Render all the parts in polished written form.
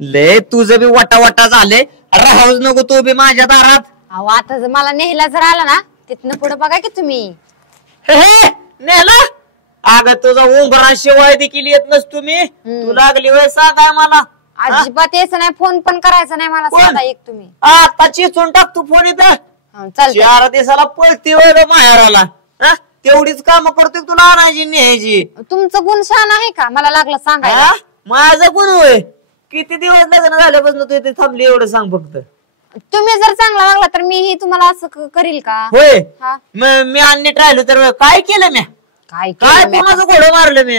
लय तुझं बी वटा वटा झाले राहूच नको तू बी माझ्या दारात. अहो आता जर मला नेहला जर आला ना तिथनं पुढे बघा की तुम्ही. हे नेला अगं तुझा उंबरा शिवाय देखील येत नसतो मी. तू लागली वेळ सांगाय मला. अजिबात यायचं नाही फोन पण करायचं नाही मला साधा एक तुम्ही. आता चिचून टाक तू फोन इथं. चालतंय 4 दिवसाला पळती वय माहेराला. तेवढीच काम करतोय तुला आणायची न्यायची. तुमचं गुण शान आहे का मला लागलं सांगायला. माझं गुण होय. किती दिवस लग्न झाल्यापासून तू इथे थांबली एवढं सांग फक्त. तुम्ही जर चांगला वागला तर मी तुम्हाला असं करील का. होय मी आणीत राहिलो तर काय केलं मी. काय काय तू माझं घोडं मारलं मी.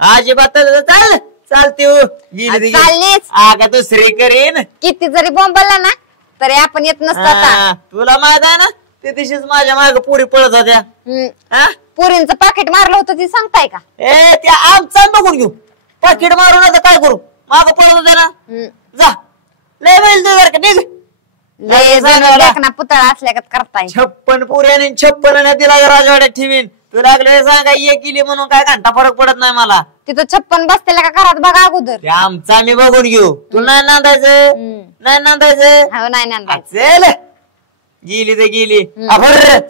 अजिबात चाल चालते अगं दुसरी करीन. किती जरी बोंबला ना तरी आपण येत नसतो. तुला माहित आहे ना ते दिवशीच माझ्या माग पुरी पळत होत्या. पुरींचं पाकिट मारलं होतं ती सांगताय का. त्या आमचा बघून घेऊ. पाकिट मारून आता काय करू माग पळत होत्या ना. जा लय बैल का निघ. लय पुतळा असल्या करताय. 56 पुऱ्याने 56 तिला राजवाड्यात ठेवीन. तू लागले सांगा ये गेली म्हणून काय घंटा फरक पडत नाही मला. तिथं 56 बसतेला का घरात बघा अगोदर. आमचा मी बघून घेऊ. तू नाही नांदायचं नाही नांदायचं. नाही नांदायचं. चल गेली तर गेली.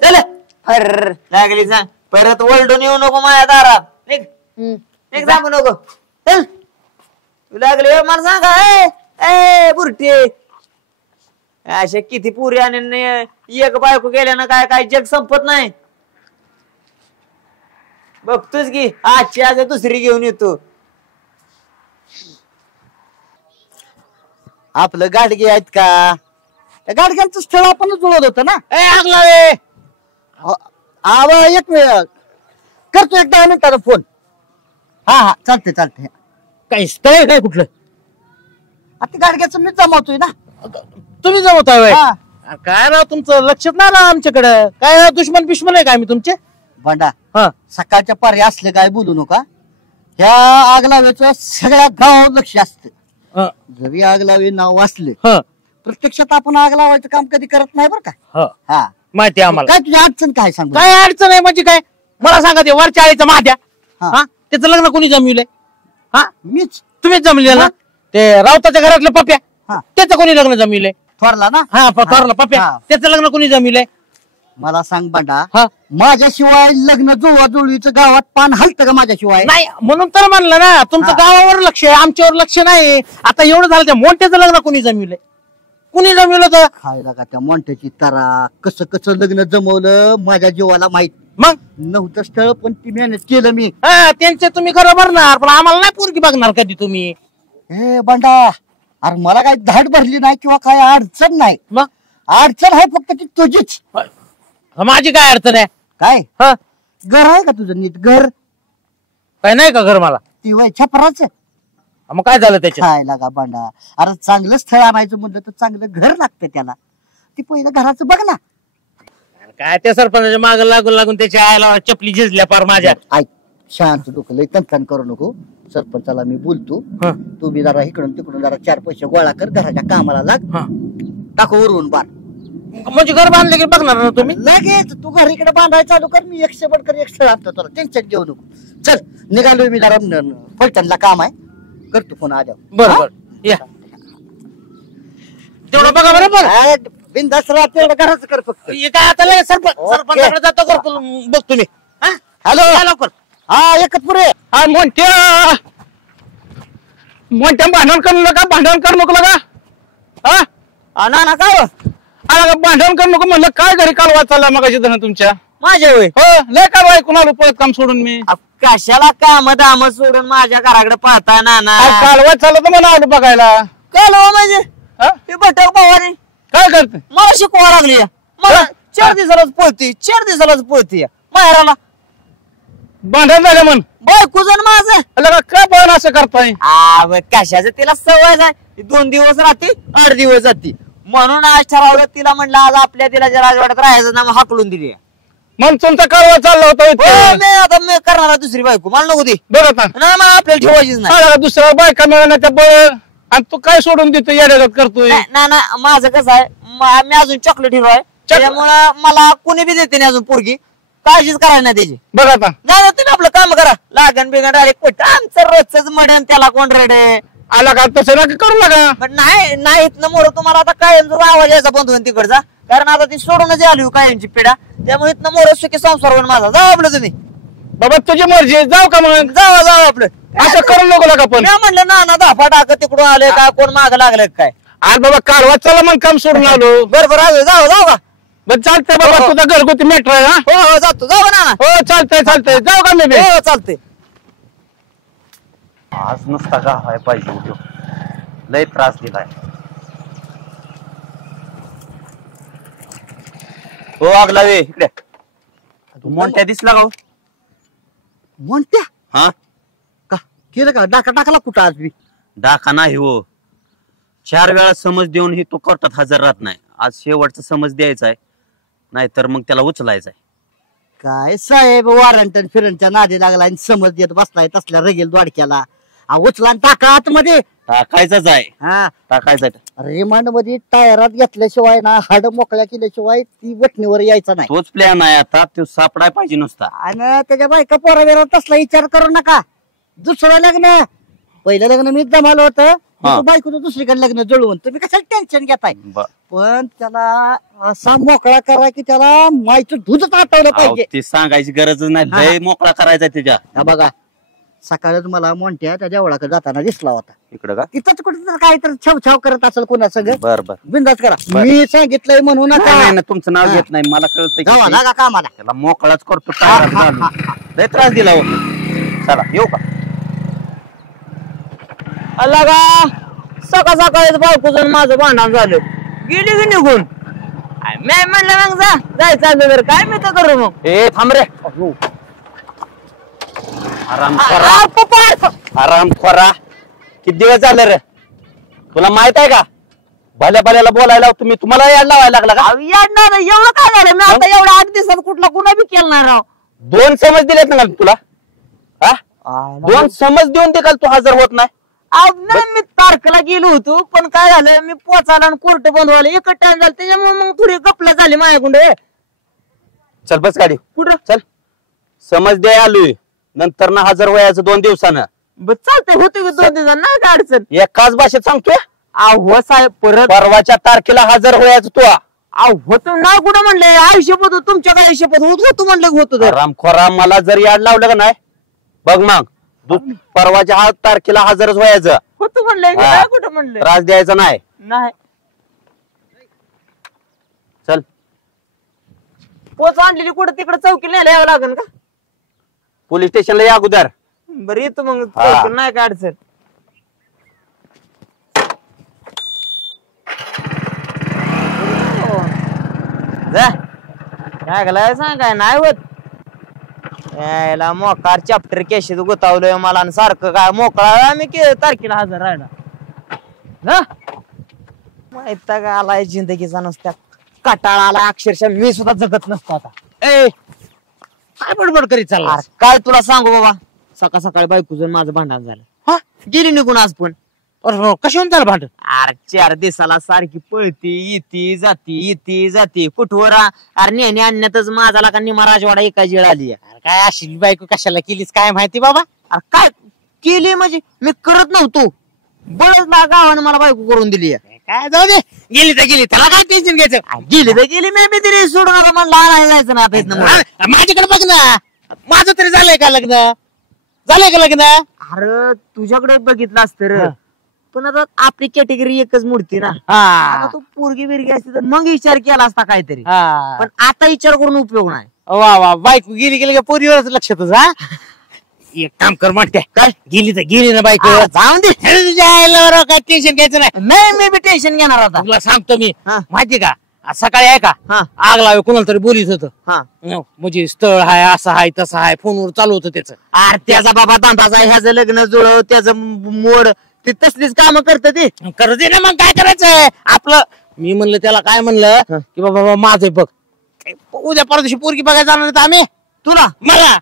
चल फर लागली सांग परत वळडून येऊ नको माझ्या दारात. निघ निघ सांगू नको. चल तू लागले मला सांगा बुरटे अशा किती पुरी आणि एक बायको गेल्यानं काय काय जग संपत नाही. बघतोच की आजची आज दुसरी घेऊन येतो. आपलं गाडगे आहेत का. गाडग्यांचं स्थळ आपणच जुळत होतं ना. एक वेळ करतो एक 10 मिनिटाचा फोन. हा चालते चालते. काय स्थळ काय कुठलं. आता गाडग्याचं मी जमवतोय ना. तुम्ही जमवताय काय राव तुमचं लक्षात नाही राव आमच्याकडं. काय दुश्मन बिश्मन आहे काय मी तुमचे. भांडा सकाळच्या पारी असलं काय बोलू नका. ह्या आगलाव्याचं सगळ्या गावात लक्ष असतं. जरी आगलावे नाव असलं प्रत्यक्षात आपण आग लावायचं काम कधी करत नाही बरं का. हा माहिती आम्हाला. काय तुझी अडचण काय सांग. काय अडचण आहे म्हणजे काय मला सांगा. ते वरच्या आळीचा महाद्या त्याचं लग्न कोणी जमविलंय. मीच. तुम्हीच जमले ना. ते राऊताच्या घरातलं पप्या त्याचं कोणी लग्न जमविलंय. थोरला ना. थोरला पप्या त्याचं लग्न कोणी जमविलंय. मला सांग भांडा माझ्याशिवाय लग्न जुळवाजुळवीचं गावात पान हलतं का माझ्याशिवाय. नाही म्हणून तर म्हणलं ना तुमचं गावावर लक्ष आहे आमच्यावर लक्ष नाही. आता एवढं झालं त्या मोठ्याचं लग्न कोणी जमविलंय. कुणी जमवलं तर खायला का त्या मोठ्याची तरा कसं कसं लग्न जमवलं माझ्या जीवाला माहित. मग नव्हतं स्थळ पण ती मेहनत केलं मी. त्यांचे तुम्ही खरं भरणार पण आम्हाला नाही पोरगी बघणार कधी तुम्ही. हे बंडा अरे मला काही धाड भरली नाही किंवा काय अडचण नाही. मग अडचण आहे फक्त ती तुझीच. माझी काय अडचण आहे. काय घर आहे का तुझं नीट घर. काय नाही का घर मला. ती वय छपराच. मग काय झालं त्याच्या. खायला का बंडा अरे चांगलं स्थळ आणायचं म्हणलं तर चांगलं घर लागतं त्याला. ती पहिलं घराचं बघ ना. काय त्या सरपंचाच्या माग लागून लागून त्याच्या आईला चपली झिजल्या पार माझ्या. ऐक शांत डोकं लय तनतन करू नको. सरपंचाला मी बोलतो. तू बी जरा इकडून तिकडून जरा 4 पैसे गोळा कर घराच्या कामाला लाग. टाकू उरून बार. म्हणजे घर बांधले की बघणार ना तुम्ही. लगेच तू घर इकडे बांधायला चालू कर. मी 100 बडकर 1 स्थळ आणतो तुला टेन्शन घेऊ नको. चल निघालो मी जरा फलटणला काम आहे. करतो फोन आल्यावर. बरोबर या तेवढं बघा बरोबर. बिनधास्त राहत तेवढं घराचं कर फक्त. काय आता सरपंचाकडे जातो करतो बघ तुम्ही. हॅलो लवकर. एकच पुरे. मोठ्या भांडण करू नका. भांडण करू नको लगा. ना काय भांडण करू नको म्हणलं. काय घरी कालवा चालला मग तुमच्या माझ्या होय. लय कालवा कुणाला पळत काम सोडून मी. कशाला काम दाम सोडून माझ्या घराकडे पाहता ना. कालवा चालला तर मला आलो बघायला. कालवा म्हणजे भटक भावाने काय करते मला शिकवा लागली. मला 4 दिवसालाच पळती 4 दिवसालाच पळती माहेराला. भांडण झालं म्हण बायकोजन माझं. काय पण असं करताय. कशाचं तिला सवय आहे. 2 दिवस राहते 8 दिवस जाते म्हणून आज ठरवलं तिला म्हणलं आज आपल्या तिला राजवाड्यात राहायचं ना हाकलून दिली. मग तुमचा कारवा चालला होता. आता मी करणार दुसरी बायको मला नको दे. बरोबर ना मला आपल्याला ठेवायचीच नाही. दुसऱ्या बायका मिळवण्याच्या बळ आणि तू काय सोडून देतो येड्यागत करतोय. ना माझं कसं आहे मी अजून चॉकलेट हिरो आहे त्यामुळं मला कोणी बी देते नाही अजून पोरगी. काळजीच करायला नाही त्याची. बघा आता नाही तुम्ही आपलं काम करा. लागण बिगण डायरेक्ट आमचं रोजच मडण त्याला कोण रेड आला का तसं नका करू लागा. पण नाही इथनं मोर तुम्हाला आता कायमचा आवाज यायचा बंद होईल तिकडचा, कारण आता ती सोडूनच आली कायमची पिढा, त्यामुळे इथनं मोर सुखी संसार होईल माझा. जाऊ आपलं तुम्ही. बाबा तुझी मर्जी, जाऊ का मग? जाऊ आपलं. असं करू नको लागा. पण मी म्हणलं ना धापा टाक तिकडून आले का, कोण माग लागलं काय? आज बाबा कारवा चला मग काम सोडून आलो. बरोबर जाऊ का? बरं चालतंय बाबा, तुझा घरगुती मॅटर आहे. हो जातो, जाऊ ना. हो चालतंय जाऊ का मी? हो चालतंय. आज नुसता गावाय पाहिजे तो, लय त्रास दिलाय. हो आगलावे इकडे. तू मोठ्या दिसला का? म्हणत्या हा का केलं का? डाका टाकला कुठं आज बी? डाका नाही हो, 4 वेळा समज देऊनही तो कोर्टात हजर राहत नाही. आज शेवटचा समज द्यायचा आहे, नाहीतर मग त्याला उचलायचा आहे. काय साहेब वॉरंट फिरंटच्या नादी लागला आणि समज देत बसलाय तसल्या रगेल दोडक्याला. उचला आणि टाका आतमध्ये. टाकायचाच आहे, हा टाकायचा आहे. रिमांड मध्ये टायरात घेतल्याशिवाय ना हाड मोकळ्या केल्याशिवाय ती वटणीवर यायचा नाही. तोच प्लॅन आहे आता, तो सापडाय पाहिजे नुसता. आणि त्याच्या बायका पोरा तसला विचार करू नका. दुसरं लग्न, पहिलं लग्न मीच जमालं होतं, बायकोचं दुसरीकडे लग्न जुळवून. तुम्ही कशाला टेन्शन घेताय? पण त्याला असा मोकळा करा की त्याला मायचं दूधच आठवलं पाहिजे. ती सांगायची गरजच नाही, लय मोकळा करायचा त्याच्या. हा बघा, सकाळीच मला मोठ्या त्या देवळाकडे जाताना दिसला होता. इकडं का? तिथंच कुठे काहीतरी छाव छाव करत असेल कोणा सगळं. बर बिंदास करा. मी सांगितलंय म्हणून नाही, तुमचं नाव घेत नाही, मला कळतंय की जावा लागा कामाला. त्याला मोकळाच करतो. लय त्रास दिला हो. चला येऊ का? आला का? सकाळीच बायकोचं माझं भांडण झालं, गेली की निघून. मी म्हणलं मग जायचं तर काय मी तर करू मग. ए थांब रे. आराम खोरा. किती दिवस झाले रे? तुला माहित आहे का, भल्या भल्याला बोलायला तुम्ही, तुम्हाला याड लावायला लागला का? येणार एवढं काय झालं? मी आता एवढ्या 8 दिवसात कुठला कुणा बी केला नाही राव. 2 समज दिलेत ना तुला? हा 2 समज देऊन ते काल तू हजर होत नाही. नाही मी तारखेला गेलो होतो, पण काय झालं मी पोचायला आणि कोर्ट बंद व्हायला एकच टाइम झाला, त्याच्यामुळे मग थोडी गपला झाली माझ्याकडे. चल बस गाडी. कुठं? चल समज द्याय आलोय, नंतर ना हजर व्हायचं 2 दिवसानं. चालतंय, होते 2 दिवसात नाही काय अडचण. एकाच भाषेत सांगतोय. हो साहेब, परत परवाच्या तारखेला हजर व्हायचं तू. होतो नाही कुठं म्हणले, आयुष्यपद तुमच्या काय आयुष्यपद होतो म्हणलं होतो. रामखोरा, मला जर याड लावलं का नाही बघ मग, परवाच्या तारखेला हजरच व्हायचं. होतो म्हणलंय काय कुठं म्हणलं? त्रास द्यायचा नाही. नाही. चल पोच आणलेली कुठं तिकडे चौकीला न्यायला यावं लागेल का? पोलीस स्टेशनला या अगोदर. बरं येतो मग, चौकीला नाही काय अडचण. जा सांगाय नाही होत. यायला मोकार चॅप्टर केशीत गुतावलंय मला, आणि सारखं काय मोकळा मी तारखेला हजर राहिला. माहित का आलाय जिंदगीचा नुसत्या कटाळा आला, अक्षरशः मी सुद्धा जगत नसतो आता. काय बडबड करीत चालला? काय तुला सांगू बाबा, सकाळी बायकोचं माझं भांडण झालं. गेली निघून आज पण. कशाहून झालं भांडण? 4 दिवसाला सारखी पळती येती जाती कुठवर. अरे नेहमी आणण्यातच माझा का निमा राजवाडा एका जेळ आली. काय अशी बायको कशाला केलीस काय माहिती बाबा? अरे काय केली म्हणजे मी करत नव्हतो, बळच गावानं मला बायको करून दिली. काय जाऊ दे, गेली तर गेली, त्याला काय टेन्शन घ्यायचं. गेली मी बी दिली सोडून. आता म्हणलं जायचं ना आता इथनं. माझ्याकडे बघ ना, माझं तरी झालंय का लग्न? झालंय का लग्न? अरे तुझ्याकडे बघितलं असतं, पण आता आपली कॅटेगरी एकच मूर्ती ना. हा तू पोरगी बिरगी असती तर मग विचार केला असता काहीतरी, हा. पण आता विचार करून उपयोग नाही. वा वा, बायको गेली का पोरीवरच लक्ष तुझं? हा एक काम कर म्हणते, काय गेली तर गेली ना बायको, जाऊन दे. काय टेन्शन घ्यायचं नाही. मी बी टेन्शन घेणार आता. तुला सांगतो मी, हा. माहिती का, आज सकाळी आहे का आग लावे कोणाला तरी बोलीत होतं. हा म्हणजे स्थळ हाय, असं हाय तसं हाय, फोनवर चालू होतं त्याचं. अरे त्याचा बाबा दांडाचा, ह्याचं लग्न जुळव, त्याचं मोड, ते तसलीच काम करत ते. करू दे ना, मग काय करायचंय आपलं. मी म्हणलं त्याला, काय म्हणलं की बाबा माझं बघ, उद्या परवा दिवशी पोरगी बघायला जाणार आहेत आम्ही. तुला मला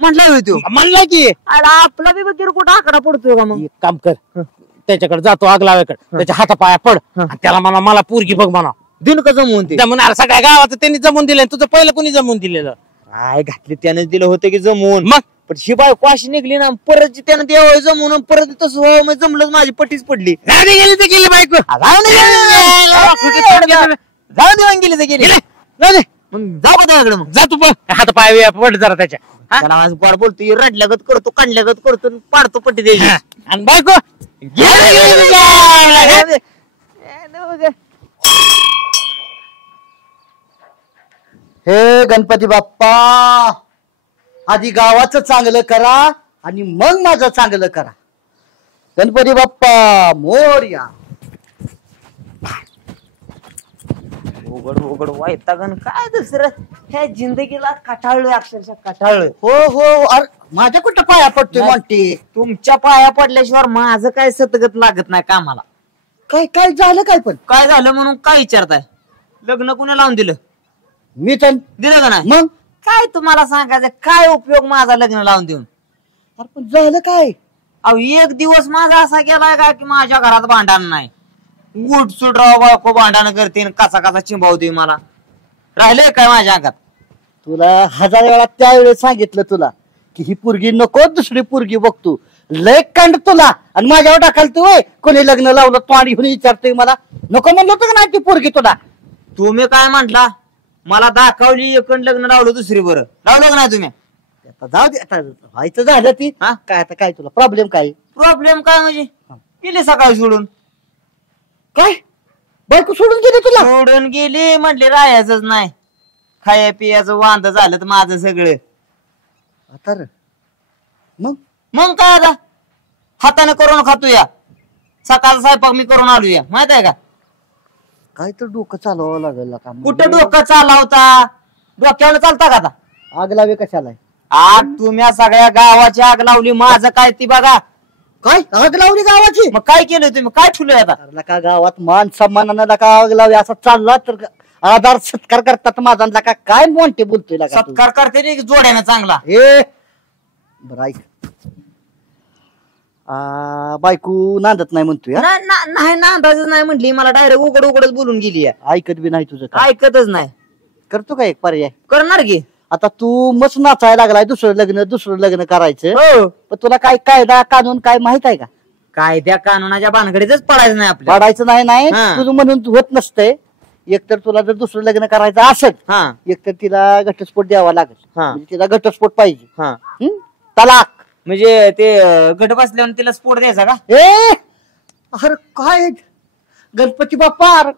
म्हटलं तू म्हणलं की आपला बी बघ कुठं आकडा पडतोय का? मग एक काम कर, त्याच्याकडे जातो आग लावायकडे, त्याच्या हातापाया पड, त्याला म्हणा मला पोरगी बघ म्हणा. दिन का जमवून ते जमून सगळ्या गावाचं त्यांनी जमून दिलं, तुझं पहिलं कोणी जमून दिलेलं? काय घातले त्यानेच दिलं होतं की जमवून. मग पण ही बायको अशी निघली ना परत त्यानं देवा जमून परत तसं व्हावं म्हणजे जमलंच माझी पट्टीच पडली. गेली तर गेली बायको. जाऊ दे गेली तर गेली. जाऊ दे. मग जाऊ का त्याकडे मग जा तू हात पाय पड जरा त्याच्या. त्याला माझं गोड बोलतो रडल्यागत करतो काढल्यागत करतो पाडतो पट्टी द्यायची. आणि बायको हे गणपती बाप्पा आधी गावाचं चांगलं करा आणि मग माझं चांगलं करा. गणपती बाप्पा मोरया. उघड उघड वैतागन काय दुसरं ह्या जिंदगीला कटाळलोय अक्षरशः कटाळलोय. हो हो अरे माझ्या कुठं पाया पडतोय म्हणते. तुमच्या पाया पडल्याशिवाय माझं काय सतगत लागत नाही कामाला. काय काय झालं काय पण काय झालं म्हणून काय विचारताय. लग्न कुणा लावून दिलं. मी तर दिलं का नाही. मग काय तुम्हाला सांगायचं काय उपयोग माझा लग्न लावून देऊन. अरे पण झालं काय. अहो एक दिवस माझा असा गेलाय का की माझ्या घरात भांडण नाही. उठ सुट राव बाळको भांडण करते कसा कसा चिंबावते मला. राहिलंय काय माझ्या अंगात. तुला 1000 वेळा त्यावेळेस सांगितलं तुला की ही पोरगी नको दुसरी पोरगी बघतो. लय कंड तुला आणि माझ्यावर टाकाल वय कोणी लग्न लावलं तोंड घेऊन विचारतोय मला. नको म्हणलं होतं का नाही ती पोरगी तुला. तुम्ही काय म्हंटला मला दाखवली एकंड लग्न लावलं दुसरी बरं लावलं का नाही तुम्ही. आता जाऊ दे आता व्हायचं झालं ती. हा? काय आता काय तुला प्रॉब्लेम काय प्रॉब्लेम काय म्हणजे गेली सकाळी सोडून. काय बायको सोडून गेली तुला. सोडून गेली म्हटली राहायचंच नाही. खाया पियाचं वांद झालं तर माझं सगळं. आता रे. मग मग काय आता हाताने करून खातो या. सकाळचा स्वयंपाक मी करून आलो या माहित आहे का. काय तर डोकं चालवावं लागेल का. कुठं डोकं चालवता डोक्यावर चालता का आता. आग लावे कशाला. आग तुम्ही सगळ्या गावाची आग लावली माझं काय ती बघा. काय आग लावली गावाची. मग काय केलं तुम्ही काय ठुलंय आता. अरे का गावात मान सन्मानानं का आग लावली असा चालला तर आधार सत्कार करतात माझा का काय म्हणते बोलतोय लका तू? सत्कार करते रे जोड्यानं चांगला. ए बरं ऐक बायको नांदत नाही म्हणतोय हा? नाही ना अंदाजच नाही म्हटली मला डायरेक्ट उघड उघडच बोलून गेली आहे. ऐकत बी नाही तुझं काय. ऐकतच नाही. करतो का एक पर्याय. करणार की. आता तू मस्त नाचायला लागलाय दुसरं लग्न करायचं. हो पण तुला काय कायदा कानून काय माहित आहे का. कायद्या कानूनाच्या भानगडीतच पडायचं नाही आपल्याला. पाडायचं नाही हा. तुझं म्हणून होत नसतंय. एकतर तुला जर दुसरं लग्न करायचं असेल हा एकतर तिला घटस्फोट द्यावा लागेल. हा. म्हणजे तिला घटस्फोट पाहिजे. हा तलाक. म्हणजे ते गट बसल्यावर तिला स्फोट द्यायचा का. ए अरे काय गणपती बाप्पा अरे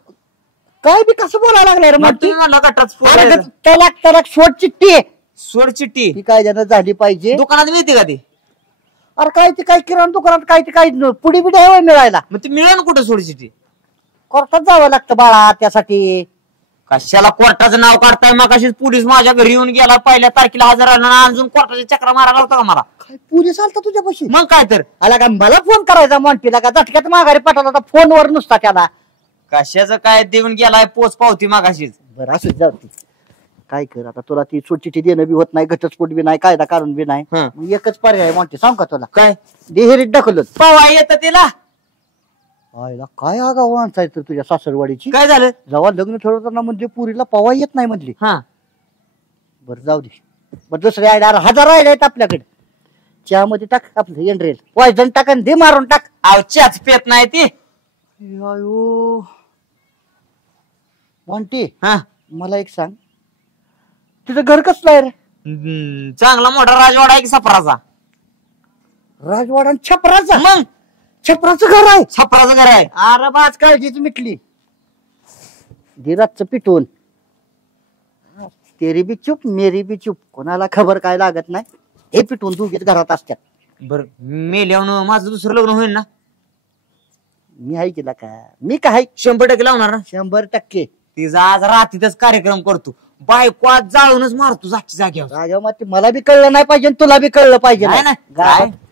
काय बी कसं बोलायला लागलाय रे मग म्हणते. तुम्ही म्हणला गटात स्फोट अरे द्यायचा. तलाक सोड चिठ्ठी आहे. सोड चिठ्ठी ती काय ज्यानं झाली पाहिजे. दुकानात मिळते का ती. अरे काय ती काय किराणा दुकानात काय ती काय पुढे बिडे आहे मिळायला. मग ती मिळेल कुठं सोड चिठ्ठी. कोर्टात जावं लागतं बाळा त्यासाठी. कशाला कोर्टाचं नाव काढताय. मग अशीच पोलीस माझ्या घरी येऊन गेला पहिल्या तारखेला हजर राहणार अजून कोर्टाच्या चक्रा मारायला होता का मला. काय पोलीस आलता तुझ्यापाशी. मग काय तर आला का मला फोन करायचा मॉन्टीला का झटक्यात माघारी पाठवला होता फोनवर नुसता त्याला. कशाचं काय देऊन गेलाय पोच पावती मागाशीच. बरं असं जाऊ दे. काय कर आता तुला ती चिठ्ठी देणं बी होत नाही घटस्फोट बी नाही कायदा काढून बी नाही. हं. मग एकच पर्याय मॉन्टी सांग का तुला. काय देहेरीत ढकलत. पवा येत तिला. आयला काय आगाव माणसायचं तुझ्या सासरवाडीची. काय झालं. जेव्हा लग्न ठरवताना म्हणजे पुरीला पवा येत नाही म्हणली. हा बरं जाऊ दे. बरं दुसरे आयडिया 1000 आयडिया आहेत आपल्याकडे. चहामध्ये टाक आपलं एंड्रेल पॉयझन टाक आणि दे मारून टाक. आवच्याच पेत नाही ती. अयो मॉन्टी हा मला एक सांग तुझं घर कसलं आहे रे. चांगला मोठा राजवाडा आहे की सफराचा. राजवाडा आणि छपराचा. मग छपराचं घर आहे. सफराचं घर आहे. अरे बाज काळजीच मिटली. धीराजचं पिटून तेरी बी चूप मेरी बी चूप कोणाला खबर काय लागत नाही. हे पिटून दोघीच घरात असतात. बर मेल्यावर माझं दुसरं लग्न होईल ना. मी आहे केला का मी काय 100% लावणार ना. 100%. तिचा आज रात्रीतच कार्यक्रम करतो. बायको आज जाळूनच मारतो जागच्या जागेवर. राजा मग मला बी कळलं नाही पाहिजे तुला बी कळलं पाहिजे नाही ना.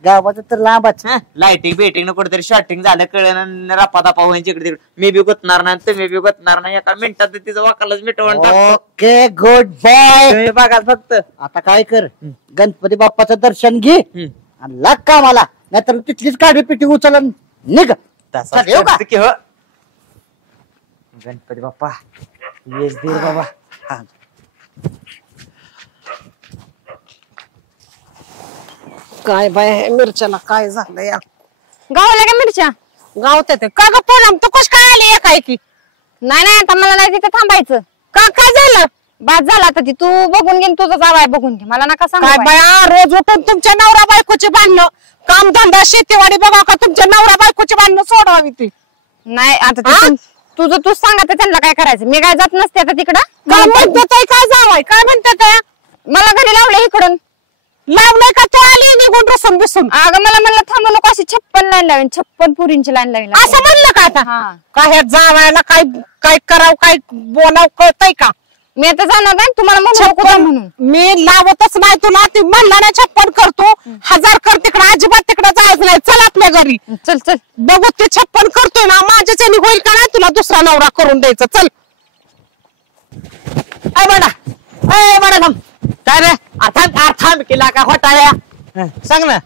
गावाचं तर लांबच. लाइटिंग बेटिंग कुठेतरी शॉटिंग झालं कळलं रपा दपा व्हायची इकडे तिकडे. मी बी गुतणार नाही तुम्ही बी गुतणार नाही. एका मिनिटात तिचं वाकालच मिटवून टाकतो. Okay good bye. तुम्ही बघा फक्त. आता काय कर गणपती बाप्पाचं दर्शन घे आणि लाग का मला नाहीतर तिथलीच काढी पिटी उचलन निघ. तसा चल, येऊ का? करते की हो. गणपती बाप्पा येस दे बाबा. हा. काय बाय मिरच्याला काय झालं या गावाला का मिरच्या गावत येते का ग पोराम तू कस काय आली एकाएकी नाही नाही आता मला नाही तिथे थांबायचं का काय झालं बाद झाला आता ती तू बघून घे न तुझं जावाय बघून घे मला नका सांगू काय बाई. बाया रोज उठून तुमच्या नवरा बायकोचे भांडणं काम धंदा शेतीवाडी बघा का तुमच्या नवरा बायकोचे भांडणं सोडवावी ती नाही आता ते हा? तुझं तूच सांग आता त्यांना काय करायचं मी काय जात नसते आता तिकडं काय म्हणतात काय जावाय काय म्हणतात मला घरी लावलं इकडून लावलंय का तू आली निघून रसून बिसून अगं मला म्हणलं थांबू नको अशी 56 लाईन लावेन 56 पुरींची लाईन लावेन असं म्हणलं का आता हा. काय ह्या जावायला काय काय करावं काय बोलाव कळतंय का मी आता जाणार नाही तुम्हाला म्हणू नको जा म्हणून मी लावतच नाही तुला ती म्हणला ना 56 करतो 1000 कर तिकडे अजिबात तिकडे जायचं नाही चल आपल्या घरी चल चल बघू ते 56 करतोय ना माझ्याच्याने होईल का नाही तुला दुसरा नवरा करून द्यायचा चल बडा थांब काय रे थांब केला का होटाळ्या सांग ना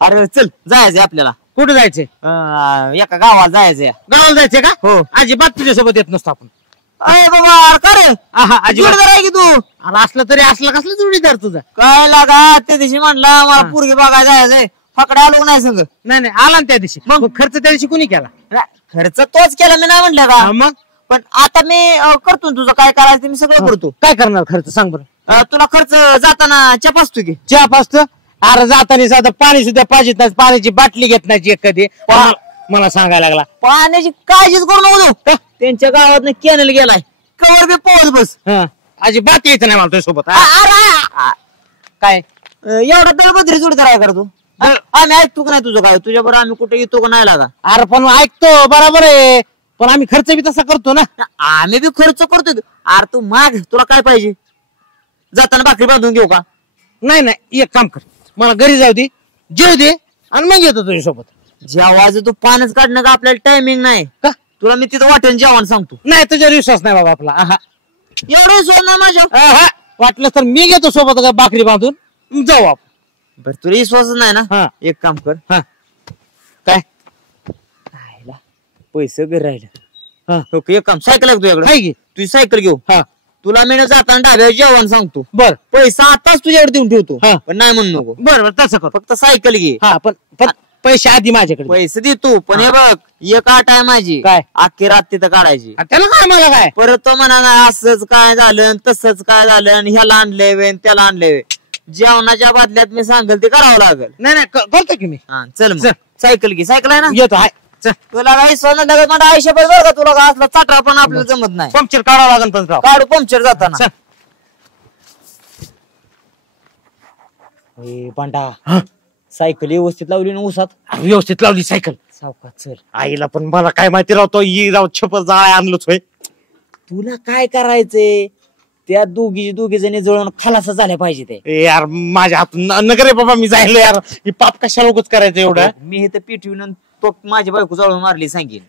अरे चल जायचंय आपल्याला कुठे जायचे एका गावाला जायचंय गावाला जायचे का हो अजिबात तुझ्यासोबत येत नसतो आपण अरे बाबा का रे अजिबात जोडीदार आहे की तू अरे असलं तरी असलं कसलं जोडीदार तुझा काय लागा त्या दिवशी म्हणला मला पोरगी बघायला जायचंय फकडा आलो नाही संग नाही नाही आला ना त्या दिवशी मग खर्च त्या दिवशी कुणी केला खर्च तोच केला मी नाही म्हणलं का मग पण आता मी करतो ना तुझं काय करायचं ते मी सगळं करतो काय करणार खर्च सांग बरं तुला खर्च जाताना चप असतो की चहा पाचतो अरे जाताना साधं पाणी सुद्धा पाहिजेत नाही पाण्याची बाटली घेत नाही कधी मला सांगायला लागला पाण्याची काळजीच करू नको तू. त्यांच्या गावात कॅनल गेलाय कवर बी पोहोच बस अजिबात यायचं नाही मला तुझ्यासोबत काय एवढा दळबद्री जोडीदार आहे कर तू आम्ही ऐकतो का नाही तुझं काय तुझ्या बरोबर आम्ही कुठे येतो का नाही लागा अरे पण ऐकतो बरोबर आहे पण आम्ही खर्च बी तसा करतो ना आम्ही बी खर्च करतो अरे तू माग तुला काय पाहिजे जाताना भाकरी बांधून घेऊ का नाही नाही एक काम कर मला घरी जाऊ दे जेव दे आणि मग येतो तुझ्यासोबत जेवायचं तू पानच काढणं का आपल्याला टायमिंग नाही का तुला मी तिथं वाटेल जेवण सांगतो नाही तुझ्यावर विश्वास नाही बाबा आपला एवढं सोड ना माझ्या वाटलं तर मी घेतो सोबत भाकरी बांधून जाऊ आपण बरं तुला विश्वास नाही हा. ना एक काम कर काय पैसे घरी राहिलं एक काम सायकल आहे तुझ्याकडे काय घे तुझी सायकल घेऊ तुला मी जाताना डाब्यावर जेवण सांगतो बर पैसा आताच तुझ्याकडे देऊन ठेवतो हा. पण नाही म्हणू नको बर बर तसं कर फक्त सायकल घे हा पण पैसे आधी माझ्याकडे पैसे देतो पण हे बघ एक आठ आहे माझी काय? अख्खी रात तिथं काढायची त्याला काय मला काय परत तो म्हणा नाही असंच काय झालं तसंच काय झालं आणि ह्याला आणलंय वे त्याला आणलंय वे जेवणाच्या बदल्यात मी सांगेल ते करावं लागेल नाही नाही करतो की मी हा चल मग चल. सायकल घे सायकल आहे ना येतो हाय चल तुला काही सोनं लागत मला आयुष्यभर बरं का तुला का असला चाटरा पण आपल्याला जमत नाही पंक्चर काढावं लागेल पण राव. काढू पंक्चर जाताना चल. पांडा सायकल व्यवस्थित लावली ना उसात व्यवस्थित लावली सायकल सावकाश चल आईला पण मला काय माहिती राहतो ही राव छपर जाळ आणलोच होय तुला काय करायचंय त्या दोघी जणी जळून खलासा झाल्या पाहिजे ते ए यार माझ्या हातून नगर रे बाबा मी जायलो यार ही पाप कशाला उगाच करायचं एवढं मी हे तर पिठवून तो माझी बायको जळून मारली सांगेन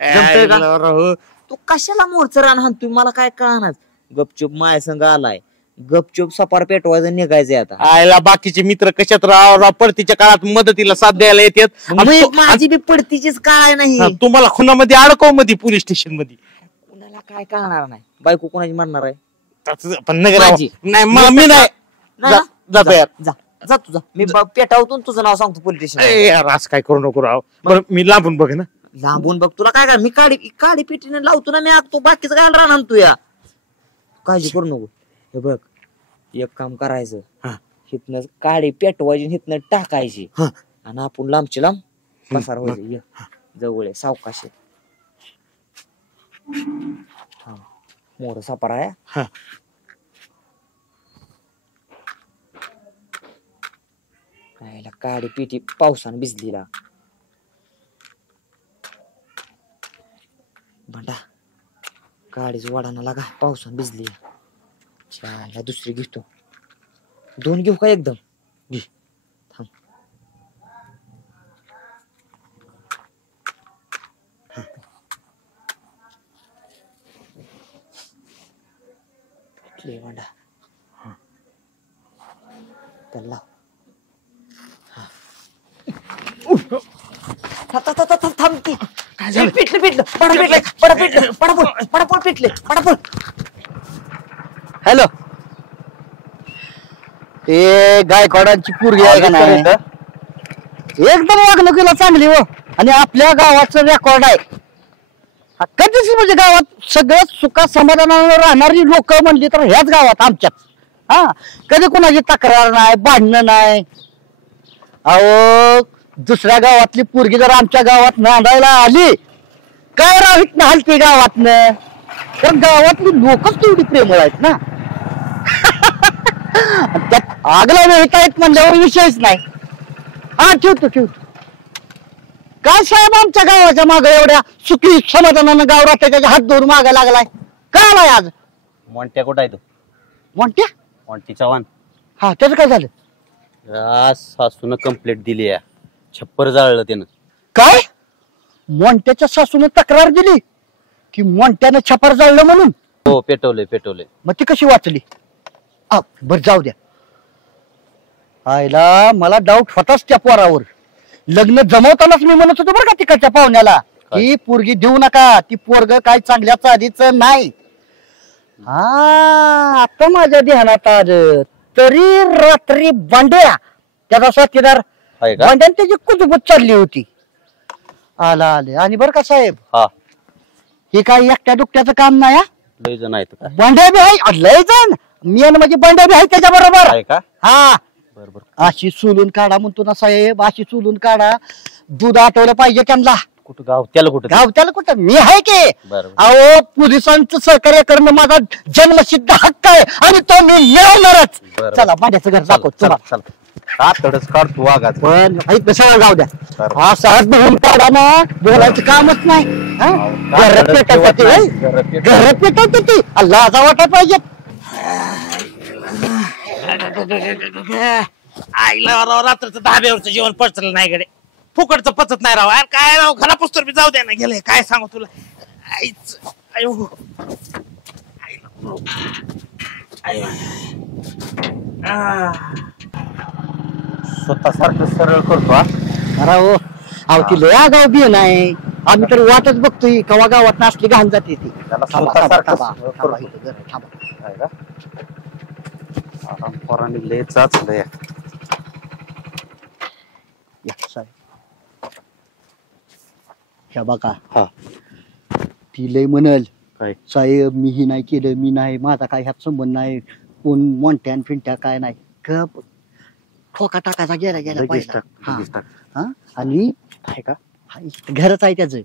जमतंय का? आईला राव. तू कशाला मोरचं रान हाणतोय मला काय कळणार गपचूप माया संग आलाय गपचूप सपार पेटवायचं निघायचंय आता आईला बाकीचे मित्र कशात राव पडतीच्या काळात मदतीला साथ द्यायला येतात मग माझी बी पडतीचीच काय नाही तुम्हाला खुनामध्ये अडकव मध्ये पोलीस स्टेशन मध्ये कुणाला काय कळणार नाही बायको कोणाची मारणार आहे पण नगर माझी. नाही मी नाही नाही ना? जातो यार जा जा तुझा मी पेटावतून तुझं नाव सांगतो पोलीस स्टेशन ए यार असं काय करू नको राव बरं मी लांबून बघ ना लांबून बघ तुला काय मी काडी पिटीने लावतो ना मी आगतो बाकीचं काय राहणार तू या काळजी करू नको हे बघ एक काम करायचं हिथनं काडी पेटवायची हिथनं टाकायची आणि आपण लांबची लांब पसार व्हायचं जवळ आहे सावकाश मोर सापारा आहे कायला काडी पिटी पावसानं भिजलीला भांडा काडीच वाढाना लागा पावसानं भिजली चायला दुसरी घेतो 2 घेऊ का एकदम घे थांब ले भांडा त्याला थांब की पिटलं पडापोल पिटले हॅलो ते गायकवाडांची पोरगी आहे का नाही एकदम वागणुकीला चांगली हो. आणि आपल्या गावाचं रेकॉर्ड आहे. कधीच म्हणजे गावात सगळं सुखा समाधानावर राहणारी लोक म्हणली तर ह्याच गावात आमच्यात. हा कधी कोणाची तक्रार नाही, भांडणं नाही. अहो दुसऱ्या गावातली पोरगी जर आमच्या गावात नांदायला आली, काय राहीत ना हलती गावातनं, तर गावातली लोकच तेवढी प्रेमळ आहेत ना. त्यात आगला वेळता येत म्हणल्यावर विषयच नाही. हा ठेवतो. काय साहेब आमच्या गावाच्या मागे एवढ्या सुखी समाधानानं गाव राहते, त्याच्या हात धरून मागे लागलाय काय आलाय आज? मोंट्या कुठं आहे तो? मोंट्या? मोंटी चव्हाण. हा त्याचं काय झालं? सासून कंप्लेंट दिली आहे, छप्पर जाळलं त्यानं. काय मोंट्याच्या सासून तक्रार दिली की मोंट्यानं छपर जाळलं म्हणून? हो पेटवले. मग ती कशी वाचली? बर जाऊ द्या. आईला मला डाऊट होताच त्या पोरावर. लग्न जमवतानाच मी म्हणत होतो बरं का तिकडच्या पाहुण्याला की पोरगी देऊ नका, ती पोरग काय चांगल्या चालीच नाही. हा आता माझ्या ध्यानात आलं. तरी रात्री बांड्या त्याचा साथीदार बांड्याने त्याची कुजबूज चालली होती. आले आणि बरं का साहेब, हे काय एकट्या दुकट्याचं काम नाही. लय जण आहेत का? बांड्या बी आहे, लय जण मेन म्हणजे बांड्या बी आहे त्याच्या बरोबर. हा बरोबर. अशी सोलून काढा म्हणतो ना साहेब, अशी सोलून काढा. दूध आठवलं पाहिजे त्यांना. कुठं गाव त्याला कुठं मी आहे की. बरोबर. अहो पोलिसांचं सहकार्य करणं माझा जन्मसिद्ध हक्क आहे आणि तो मी मिळवणारच. चला बांड्याचं घर दाखव. चला कातडच काढतो वाघात. पण सगळं जाऊ द्या. हा सहज भरून काढा ना, बोलायचं कामच नाही. घरात पेटवते ती लाजा वाटाय पाहिजे. आईला राव रात्रीचं धाब्यावरचं जेवण पचलं नाही गडे, फुकटचं पचत नाही राव. अरे काय राव घरा पुस्तक बी जाऊ द्या ना, गेले काय सांगू तुला. आईच आयो स्वतः सारखं सरळ करतो. अरे हो अहो ती लय गाव बी नाही. आम्ही तर वाटच बघतोय कवा गावात नाचली घाण जाते ती. पोरांनी लय चाचलंय. ह्या बघा ती लय म्हणल काय साहेब मी ही नाही केलं, मी नाही, माझा काय ह्यात संबंध नाही, कोण मोंट्या फिंट्या काय नाही. गप ठोका टाकायचा गेला पाहिजे. आणि का घरच आहे त्याचं,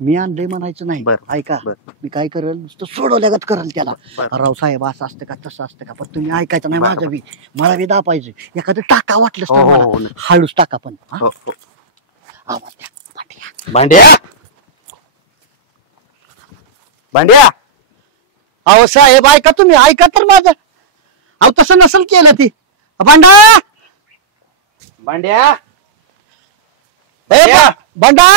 मी आणलंय म्हणायचं नाही. ऐका मी काय करेल नुसतं सोडवल्यागत करल त्याला. राव साहेब असं असतं का तसं असतं का, पण तुम्ही ऐकायचं नाही माझं बी. मला बी दापायचं एखादं टाका वाटलं हळूच टाका. पण आवाज द्या भांड्या. अहो साहेब ऐका, तुम्ही ऐका तर माझं. अहो तसं नसल केलं ती. भांडा भांडा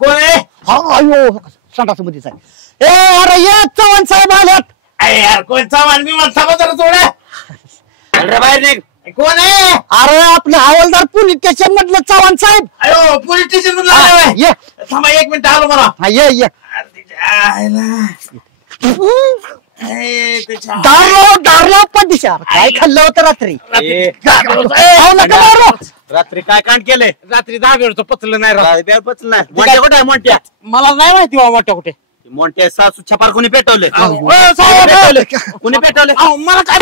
कोण आहे? अयो संडास मध्येच आहे. अरे या चव्हाण साहेब आल्यात. यार कोण चव्हाण मी मला थांबा जरा थोडं बाहेर निघ. कोण आहे? अरे आपलं हवालदार पोलीस स्टेशन मधलं चव्हाण साहेब. अयो पोलीस स्टेशन ये थांबा 1 मिनिट आलो मला. ये दारला पण दिशा काय खाल्लं होतं रात्री? रात्री काय कांड केलंय? रात्री धाब्यावरचं पचलं नाही राव. पचलं नाही. मोंट्या कुठे आहे? मोंट्या मला नाही माहिती बाबा मोठ्या कुठे. मोंट्या सासू छपार कोणी पेटवले? कोणी पेटवले? मला काय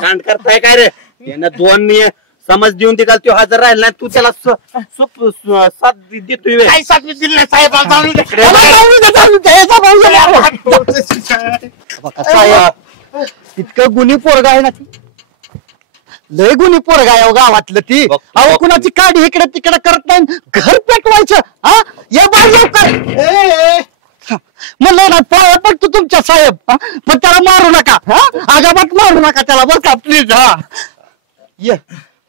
कांड करताय काय रे? त्यांना 2 समज देऊन ते काल तो हजर राहिला नाही, तू त्याला साथ देतोय. काय साथ दिली नाही साहेब? इतकं गुन्ही पोरगा आहे ना ती, लय गुन्ही पोरगा आहे गावातलं ती. अहो कुणाची काढी इकडे तिकडे करत नाही, घर पेटवायचं. हा ये बाहेर लवकर म्हणलं ना. पडतो तुमच्या साहेब, पण त्याला मारू नका. अजाबात मारू नका त्याला बरं का प्लीज. ये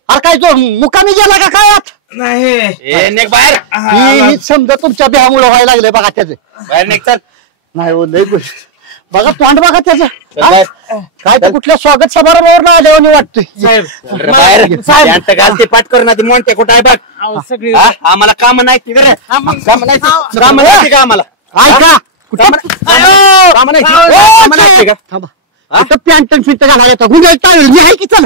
अरे काय जो मुकामी गेला का काय नाही बाहेर? ही समजा तुमच्या देहामुळे व्हायला लागले बघा त्याचं. बाहेर निघ चल. नाही हो लय बघा तोंड बघा त्याचं. काय तर कुठल्या स्वागत समारंभावर आल्यावर वाटतोय. साहेब घालते पाठ कर ना. ती मोंट्या कुठं आहे बघ. सगळी आम्हाला काम नाही ती. काम नाही आम्हाला. ऐका थांबा आता पॅन्ट फिट घाला येतो गुन्हे टाळेल मी आहे की चल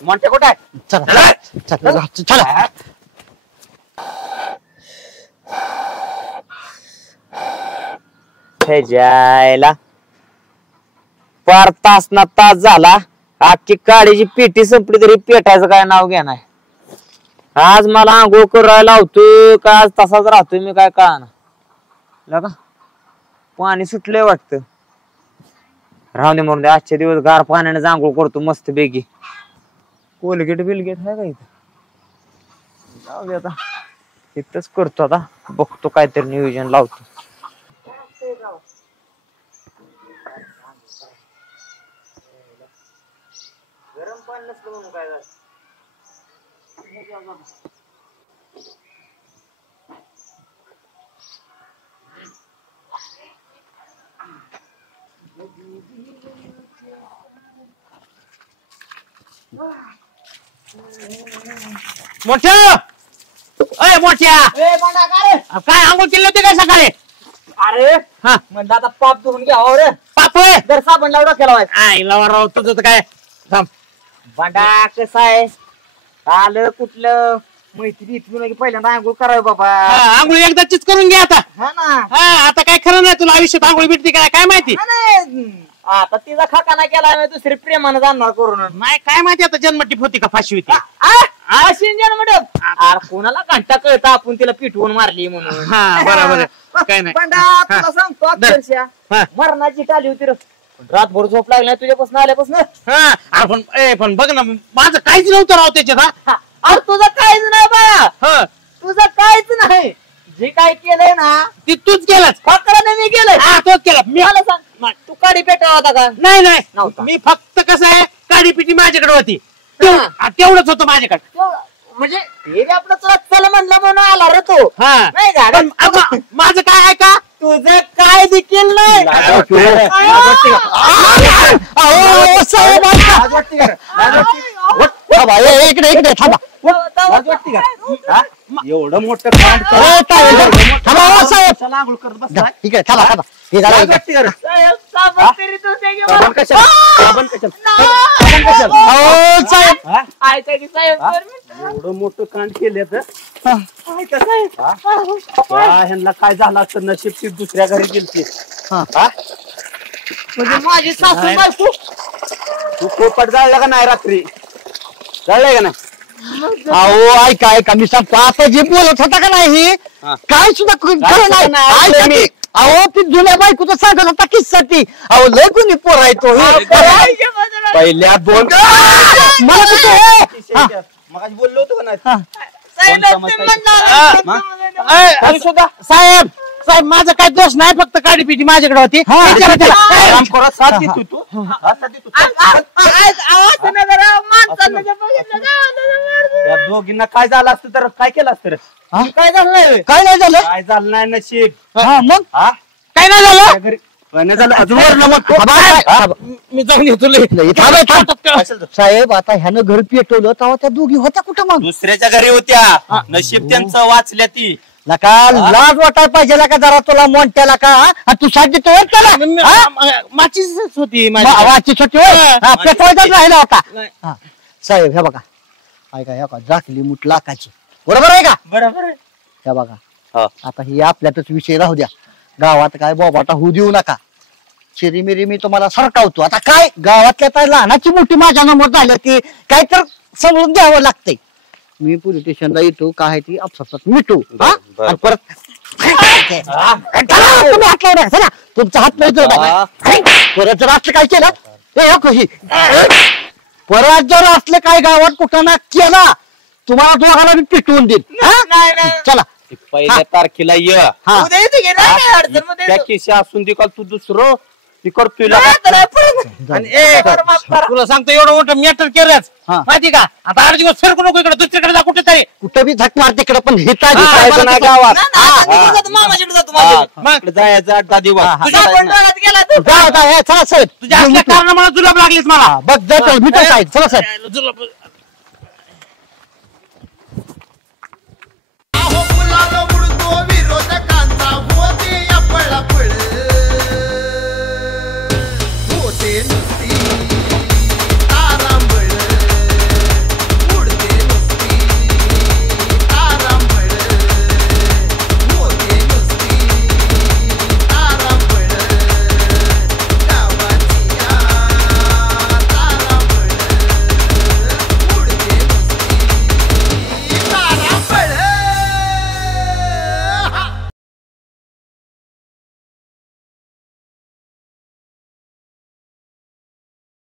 मोठे कुठे चला चला जायला पार तास ना तास झाला अख्खी काडीची पेटी संपली तरी पेटायचं काय नाव घ्या नाही आज मला आंघोळ करायला लावतोय का आज तसाच राहतोय मी काय कळना का पाणी सुटलंय वाटतं राहू दे म्हणून दे आजच्या दिवस गार पाण्याने आंघोळ करतो मस्त पैकी कोलगेट बिलगेट आहे का इथं जाऊ दे आता इथंच करतो आता बघतो काहीतरी नियोजन लावतो गरम पाणी नसलं म्हणून काय झालं मोठ्या अय मोठ्या काय आंघोळ केली होती काय सकाळी अरे हा म्हणलं आता पाप धुवून घ्यावं रे पाप होय जर साबण लावला केला आईला राव तुझं तर काय थांब भांडा कसं आहे आलं कुठलं मैत्री इथून पहिल्यांदा आंघोळ करावं बाबा आंघोळ एकदाचीच करून घे आता हा ना हा आता काय खरं नाही तुला आयुष्यात आंघोळ भेटते काय काय माहिती आता तिचा खाकाना केला दुसरी प्रेमानं जाणार करून नाही काय माहिती आता जन्मटीप होती का फाशी होती अरे कोणाला घंटा कळता आपण तिला पिटवून मारली म्हणून हा बरोबर काय नाही भांडा तुला सांगतो अक्षरशः मरणाची टाली होती रे रातभर झोप लागली नाही तुझ्यापासून आल्यापासून हा आपण पण बघ ना माझं काहीच नव्हतं राव त्याच्यात अरे तुझं काहीच नाही बाया हा तुझं काहीच नाही जे काय केलंय ना ती तूच केलाच फकराने मी केलंय हा तोच केला मी मला सांग तू काडी पेटा होता का नाही नाही नव्हता. मी फक्त कसं आहे काडी पिटी माझ्याकडे होती तेवढंच होतं माझ्याकडे म्हणजे हे बी आपलं तुला चल म्हणलं म्हणून आला रे तू हा नाही का पण माझं काय आहे का तुझं काय देखील नाही इकडे इकडे थांबा एवढं मोठं आंघोळ करत बसला इकडे थांबा थांबा हे झालं इकडे. अहो, साहेब एवढं मोठं कांड केलं ह्यांना काय झालं असतं नशीब ती दुसऱ्या घरी गेलती म्हणजे माझी सासू बायको तू पोपट जाळला का नाही रात्री जाळलाय का नाही अहो ऐका ऐका मी सांगतो आता जे बोलत होता का नाही काय सुद्धा खरं नाही ऐका की. अहो ती जुन्या बायकोचं सांगत होता किस्सा ती अहो लय कोणी पोर तो पहिल्या दोन मला कुठे मग बोललो होतो का नाही साहेब साहेब माझा काय दोष नाही फक्त काडी पिटी माझ्याकडे होती विचारा त्याला. साथ देतो तू त्या दोघींना काय झालं असतं तर काय केलं असतं रे? काय झालं नाही काय नाही झालं काय झालं नाही नशीब हा मग हा काय नाही झालं घरी नाही झालं अजून वरलं मग. मी जाऊन येतो साहेब आता ह्यानं घर पेटवलं तेव्हा त्या दोघी होत्या कुठं मग दुसऱ्याच्या घरी होत्या नशीब त्यांचं वाचल्या ती नका लाज वाटायला पाहिजे का जरा तुला मोठ्याला का तू साथ देतो माचीच होती वाची छोटी पेटवायचाच राहिला होता साहेब हे बघा ऐका हे बघा झाकली मुठ लाखाची बरोबर आहे का बरोबर हे बघा आता ही आपल्यातच विषय राहू द्या गावात काय बोबाटा होऊ देऊ नका चिरीमिरी मी तुम्हाला सरकावतो आता काय गावातल्या काय लहानाची मोठी माझ्या नंबर झालं की काय तर समजून घ्यावं लागतंय मी पोलीस स्टेशनला येतो काय ती अपसात मिटू आणि परत तुम्ही हात लावू नका तुमचा हात नाही परत जर असलं काय केलं कशी परत जर असलं काय गावात कुठं ना केला तुम्हाला दोघाला मी पिटवून देईन चला पहिल्या तारखेला ये त्या केशी असून दे का तू दुसरं ती करतोय तुला सांगतो एवढं मोठं मॅटर केलंच माहिती का आता 8 दिवस फिरकू नको इकडे दुसरीकडे जा कुठे तरी कुठं बी झक मार तिकडे पण हे गावात जायचं 8-10 दिवस चला साहेब तुझ्या असल्या कारण मला जुलाब लागलीच मला बघ जातो मी काय साहेब चला साहेब जुलाब मुलाला उडतो विरोधकांचा जरा होते या पळापळ